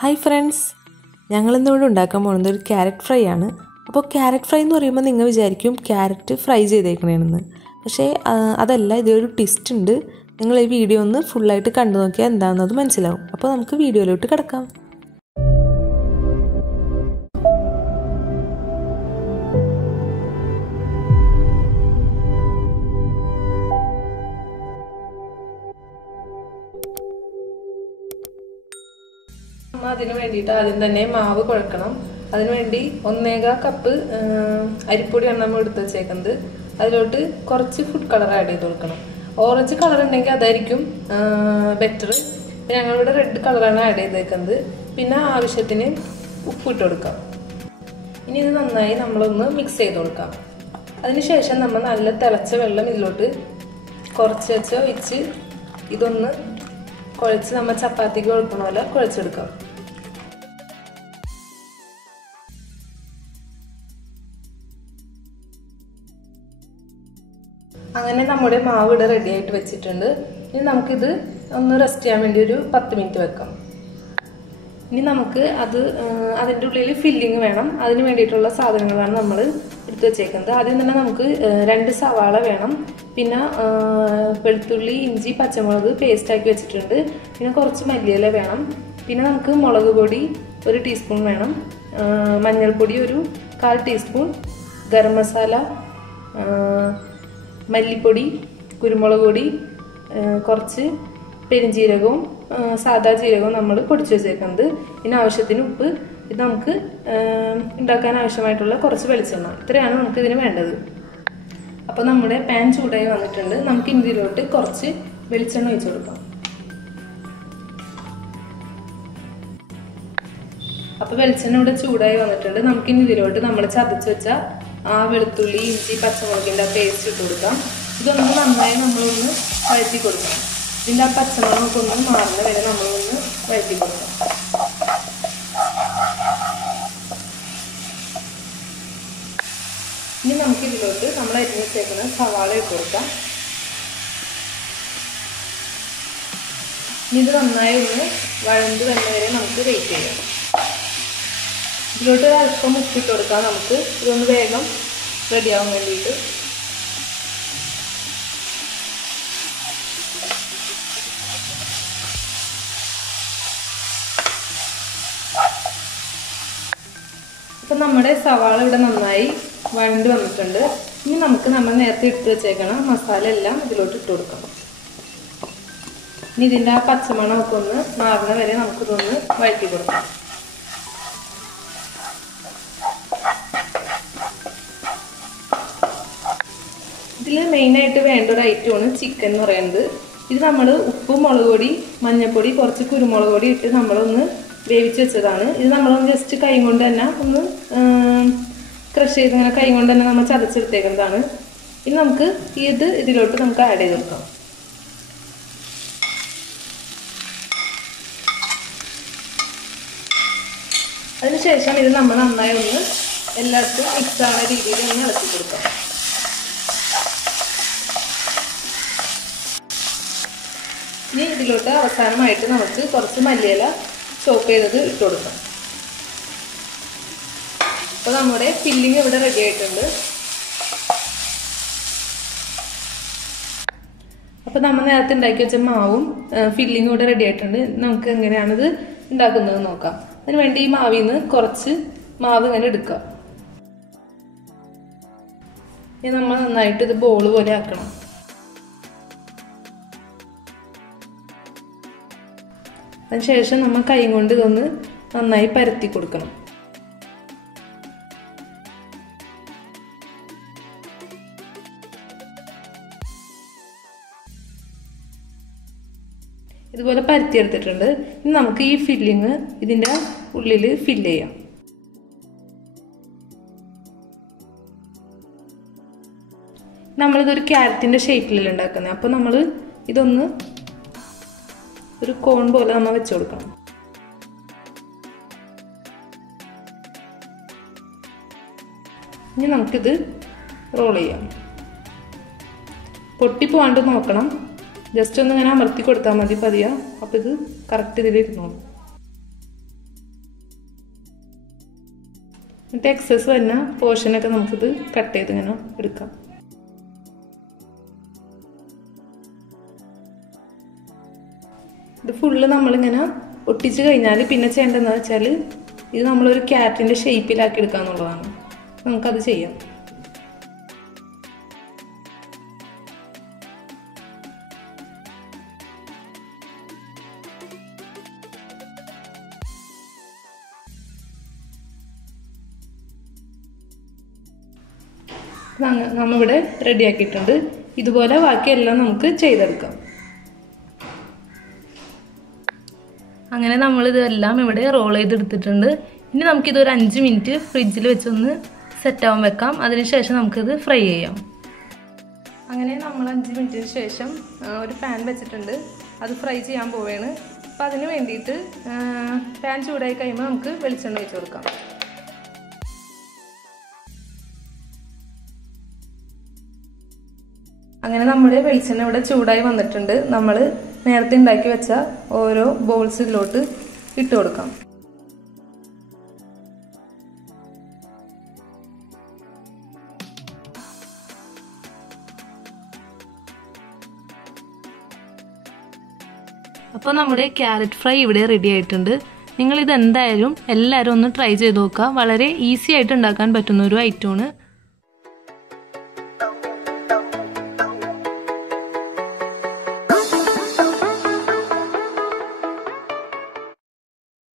Hi friends, ഞങ്ങളിന്നിവിടെ ഉണ്ടാക്കാൻ പോകുന്നത് ഒരു ക്യാരറ്റ് ഫ്രൈ ആണ്. അപ്പോൾ ക്യാരറ്റ് ഫ്രൈ എന്ന് പറയുമ്പോൾ നിങ്ങൾ വിചാരിക്കും ക്യാരറ്റ് ഫ്രൈ ചെയ്തേക്കണേന്ന്. പക്ഷേ അതല്ല, ഇതൊരു ട്വിസ്റ്റ് ഉണ്ട്. നിങ്ങൾ ഈ വീഡിയോ ഒന്ന് ഫുള്ളായിട്ട് കണ്ടു നോക്കിയാൽ എന്താണെന്നത് മനസ്സിലാവും. അപ്പോൾ നമുക്ക് വീഡിയോയിലോട്ട് കിടക്കാം. അതിന് വേണ്ടിയിട്ട് ആദ്യം തന്നെ മാവ് കുഴക്കണം. അതിനുവേണ്ടി 1.25 കപ്പ് അരിപ്പൊടിയാണ് നമ്മൾ എടുത്ത് വെച്ചേക്കുന്നത്. അതിലോട്ട് കുറച്ച് ഫുഡ് കളർ ആഡ് ചെയ്ത് കൊടുക്കണം. ഓറഞ്ച് കളർ ഉണ്ടെങ്കിൽ അതായിരിക്കും ബെറ്റർ. ഞങ്ങളിവിടെ റെഡ് കളറാണ് ആഡ് ചെയ്തേക്കുന്നത്. പിന്നെ ആവശ്യത്തിന് ഉപ്പിട്ട് കൊടുക്കാം. ഇനി ഇത് നന്നായി നമ്മളൊന്ന് മിക്സ് ചെയ്ത് കൊടുക്കാം. അതിനുശേഷം നമ്മൾ നല്ല തിളച്ച വെള്ളം ഇതിലോട്ട് കുറച്ച് വെച്ച് ഒഴിച്ച് ഇതൊന്ന് കുഴച്ച് നമ്മൾ ചപ്പാത്തിക്ക് കുഴക്കണ പോലെ കുഴച്ചെടുക്കാം. അങ്ങനെ നമ്മുടെ മാവ് ഇവിടെ റെഡി ആയിട്ട് വെച്ചിട്ടുണ്ട്. ഇനി നമുക്കിത് ഒന്ന് റെസ്റ്റ് ചെയ്യാൻ വേണ്ടി ഒരു 10 മിനിറ്റ് വെക്കാം. ഇനി നമുക്ക് അതിൻ്റെ ഉള്ളിൽ ഫില്ലിങ് വേണം. അതിന് വേണ്ടിയിട്ടുള്ള സാധനങ്ങളാണ് നമ്മൾ എടുത്ത് വെച്ചേക്കുന്നത്. ആദ്യം തന്നെ നമുക്ക് 2 സവാള വേണം. പിന്നെ വെളുത്തുള്ളി, ഇഞ്ചി, പച്ചമുളക് പേസ്റ്റ് ആക്കി വെച്ചിട്ടുണ്ട്. പിന്നെ കുറച്ച് മല്ലിയില വേണം. പിന്നെ നമുക്ക് മുളക് പൊടി 1 ടീസ്പൂൺ വേണം. മഞ്ഞൾപ്പൊടി ഒരു 1/4 ടീസ്പൂൺ, ഗരം മസാല, മല്ലിപ്പൊടി, കുരുമുളക് പൊടി, കുറച്ച് പെരുംജീരകവും സാദാ ജീരകവും നമ്മൾ പൊടിച്ചു വെച്ചേക്കുന്നത്. പിന്നെ ആവശ്യത്തിന് ഉപ്പ്. ഇത് നമുക്ക് ഉണ്ടാക്കാൻ ആവശ്യമായിട്ടുള്ള കുറച്ച് വെളിച്ചെണ്ണ. ഇത്രയാണ് നമുക്ക് ഇതിന് വേണ്ടത്. അപ്പോൾ നമ്മുടെ പാൻ ചൂടായി വന്നിട്ടുണ്ട്. നമുക്ക് ഇതിലോട്ട് കുറച്ച് വെളിച്ചെണ്ണ ഒഴിച്ചു കൊടുക്കാം. അപ്പോൾ വെളിച്ചെണ്ണ ഇവിടെ ചൂടായി വന്നിട്ടുണ്ട്. നമുക്കിനി ഇതിലോട്ട് നമ്മൾ ചതച്ച് വെച്ച ആ വെളുത്തുള്ളി, ഇഞ്ചി, പച്ചമുളകിൻ്റെ ആ പേസ്റ്റ് ഇട്ട് കൊടുക്കാം. ഇതൊന്ന് നന്നായി നമ്മളൊന്ന് വഴറ്റി കൊടുക്കണം. ഇതിൻ്റെ ആ പച്ചമുളകൊക്കെ ഒന്ന് മാറുന്ന വരെ നമ്മളൊന്ന് വഴറ്റി കൊടുക്കാം. ഇനി നമുക്ക് ഇതിലോട്ട് നമ്മൾ അരിഞ്ഞ് വെച്ചേക്കുന്ന സവാള ഇട്ട് കൊടുക്കാം. ഇനി ഇത് നന്നായി ഒന്ന് വഴണ്ട് വരുന്നവരെ നമുക്ക് വെയിറ്റ് ചെയ്യാം. ഇതിലോട്ട് അല്പം ഉപ്പിട്ട് കൊടുക്കാം. നമുക്ക് ഇതൊന്ന് വേഗം റെഡിയാവാൻ വേണ്ടിയിട്ട്. ഇപ്പം നമ്മുടെ സവാള ഇവിടെ നന്നായി വഴണ്ട് വന്നിട്ടുണ്ട്. ഇനി നമുക്ക് നമ്മൾ നേരത്തെ എടുത്ത് വെച്ചേക്കണം മസാല എല്ലാം ഇതിലോട്ട് ഇട്ട് കൊടുക്കാം. ഇനി ഇതിൻ്റെ ആ പച്ചമണമൊക്കെ ഒന്ന് മാറുന്ന വരെ നമുക്കിതൊന്ന് വഴറ്റി കൊടുക്കാം. ഇതിൽ മെയിനായിട്ട് വേണ്ട ഒരു ഐറ്റമാണ് ചിക്കൻ എന്ന് പറയുന്നത്. ഇത് നമ്മൾ ഉപ്പ്, മുളക് പൊടി, മഞ്ഞൾപ്പൊടി, കുറച്ച് കുരുമുളക് പൊടി ഇട്ട് നമ്മളൊന്ന് വേവിച്ച് വെച്ചതാണ്. ഇത് നമ്മളൊന്ന് ജസ്റ്റ് കൈ കൊണ്ട് തന്നെ ഒന്ന് ക്രഷ് ചെയ്ത് ഇങ്ങനെ കൈ കൊണ്ട് തന്നെ നമ്മൾ ചതച്ചെടുത്തേക്കുന്നതാണ്. ഇനി നമുക്ക് ഇതിലോട്ട് നമുക്ക് ആഡ് ചെയ്ത് കൊടുക്കാം. അതിനുശേഷം ഇത് നമ്മൾ നന്നായി ഒന്ന് എല്ലാവർക്കും മിക്സ് ആവുന്ന രീതിയിൽ ഒന്ന് ഇളക്കി കൊടുക്കാം. ഇനി ഇതിലോട്ട് അവസാനമായിട്ട് നമുക്ക് കുറച്ച് മല്ലിയില ചോപ്പ് ചെയ്തത് ഇട്ട് കൊടുക്കാം. അപ്പോൾ നമ്മുടെ ഫില്ലിങ് ഇവിടെ റെഡി ആയിട്ടുണ്ട്. അപ്പോൾ നമ്മൾ നേരത്തെ ഉണ്ടാക്കി വെച്ച മാവും ഫില്ലിങ്ങും ഇവിടെ റെഡി ആയിട്ടുണ്ട്. നമുക്ക് എങ്ങനെയാണിത് ഉണ്ടാക്കുന്നത് നോക്കാം. അതിനുവേണ്ടി ഈ മാവിൽ നിന്ന് കുറച്ച് മാവ് ഇങ്ങനെ എടുക്കുക. ഇനി നമ്മൾ നന്നായിട്ട് ഇത് ബോൾ പോലെ ആക്കണം. അതിനുശേഷം നമ്മൾ കൈ കൊണ്ട് ഇതൊന്ന് നന്നായി പരത്തി കൊടുക്കണം. ഇതുപോലെ പരത്തിയെടുത്തിട്ടുണ്ട്. ഇനി നമുക്ക് ഈ ഫില്ലിങ് ഇതിൻ്റെ ഉള്ളിൽ ഫില്ല് ചെയ്യാം. നമ്മളിതൊരു ക്യാരറ്റിൻ്റെ ഷേപ്പിലല്ല ഉണ്ടാക്കുന്നത്. അപ്പോൾ നമ്മൾ ഇതൊന്ന് ഒരു കോൺ പോലെ നമ്മൾ വെച്ച് കൊടുക്കണം. ഇനി നമുക്കിത് റോൾ ചെയ്യാം. പൊട്ടിപ്പോവാണ്ട് നോക്കണം. ജസ്റ്റ് ഒന്ന് ഇങ്ങനെ അമർത്തി കൊടുത്താൽ മതി പതിയെ. അപ്പോൾ ഇത് കറക്റ്റ് ഇതിലിരുന്നോളും. എന്നിട്ട് എക്സസ് വരുന്ന പോർഷനൊക്കെ നമുക്കിത് കട്ട് ചെയ്ത് ഇങ്ങനെ എടുക്കാം. ഇത് ഫുള്ള് നമ്മളിങ്ങനെ ഒട്ടിച്ച് കഴിഞ്ഞാൽ പിന്നെ ചെയ്യേണ്ടതെന്ന് വെച്ചാൽ ഇത് നമ്മളൊരു ക്യാരറ്റിൻ്റെ ഷേപ്പിലാക്കി എടുക്കുക എന്നുള്ളതാണ്. നമുക്കത് ചെയ്യാം. നമ്മളിവിടെ റെഡിയാക്കിയിട്ടുണ്ട്. ഇതുപോലെ ബാക്കിയെല്ലാം നമുക്ക് ചെയ്തെടുക്കാം. അങ്ങനെ നമ്മളിതെല്ലാം ഇവിടെ റോൾ ചെയ്തെടുത്തിട്ടുണ്ട്. ഇനി നമുക്കിതൊരു 5 മിനിറ്റ് ഫ്രിഡ്ജിൽ വെച്ചൊന്ന് സെറ്റാവാൻ വെക്കാം. അതിനുശേഷം നമുക്കിത് ഫ്രൈ ചെയ്യാം. അങ്ങനെ നമ്മൾ 5 മിനിറ്റിന് ശേഷം ഒരു പാൻ വെച്ചിട്ടുണ്ട്. അത് ഫ്രൈ ചെയ്യാൻ പോവുകയാണ്. അപ്പം അതിന് വേണ്ടിയിട്ട് പാൻ ചൂടായി കഴിയുമ്പോൾ നമുക്ക് വെളിച്ചെണ്ണ ഒഴിച്ച് കൊടുക്കാം. അങ്ങനെ നമ്മുടെ വെളിച്ചെണ്ണ ഇവിടെ ചൂടായി വന്നിട്ടുണ്ട്. നമ്മൾ നേരത്തെ ഉണ്ടാക്കി വെച്ച ഓരോ ബോൾസിലോട്ട് ഇട്ട് കൊടുക്കാം. അപ്പോൾ നമ്മുടെ ക്യാരറ്റ് ഫ്രൈ ഇവിടെ റെഡി ആയിട്ടുണ്ട്. നിങ്ങളിത് എന്തായാലും എല്ലാവരും ഒന്ന് ട്രൈ ചെയ്ത് നോക്കുക. വളരെ ഈസി ആയിട്ട് ഉണ്ടാക്കാൻ പറ്റുന്ന ഒരു ഐറ്റമാണ്.